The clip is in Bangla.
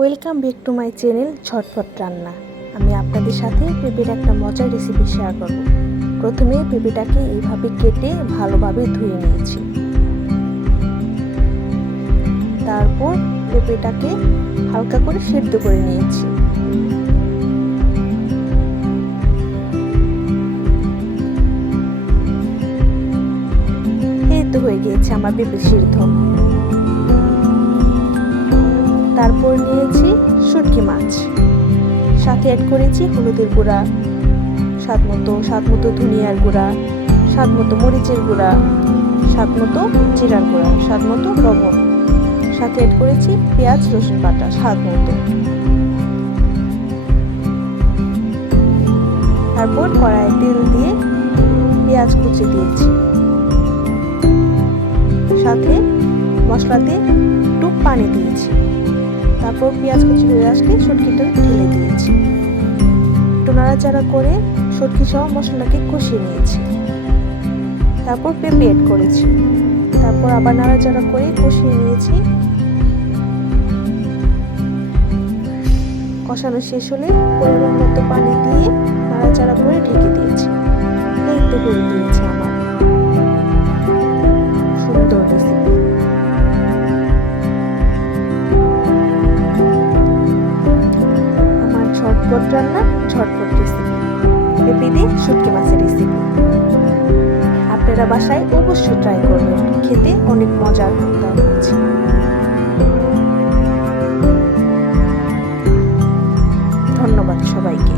Welcome back to my channel ঝটপট রান্না। আমি আপনাদের সাথে পেঁপের একটা মজার রেসিপি শেয়ার করব। প্রথমে পেঁপেটাকে এইভাবে কেটে ভালোভাবে ধুয়ে নিয়েছি। তারপর পেঁপেটাকে হালকা করে সেদ্ধ করে নিয়েছি। এই তো হয়ে গিয়েছে আমার পেঁপে সিদ্ধ। তারপর নিয়েছি শুটকি মাছ, সাথে অ্যাড করেছি হলুদের গুঁড়া, স্বাদ মতো ধনিয়ার গুঁড়া, স্বাদ মতো মরিচের গুঁড়া, স্বাদ মতো জিরার গুঁড়া, স্বাদ মতো লবণ, সাথে অ্যাড করেছি পেঁয়াজ রসুন বাটা স্বাদ মতো। তারপর কড়াইয়ে তেল দিয়ে পেঁয়াজ কুচি দিয়েছি, সাথে মশলাতে একটু পানি দিয়েছি। তারপর পেঁয়াজ কুচি হয়ে আসলে শুটকিটা ঢেলে দিয়েছি। একটু নাড়াচাড়া করে শুটকি সহ মশলাকে কষিয়ে নিয়েছি। তারপর পেঁপে অ্যাড করেছি। তারপর আবার নাড়াচাড়া করে কষিয়ে নিয়েছি। কষানো শেষ হলে পরিমাণ মতো পানি দিয়ে নাড়াচাড়া করে ঢেকে দিয়েছি। এই তো হয়ে গিয়েছে আমার সুন্দর রেসিপি। ঝটপট রান্না, ঝটপট রেসিপি, পেঁপে দিয়ে শুটকি মাছের রেসিপি। আপনারা বাসায় অবশ্যই ট্রাই করবেন, খেতে অনেক মজার হয়েছে। ধন্যবাদ সবাইকে।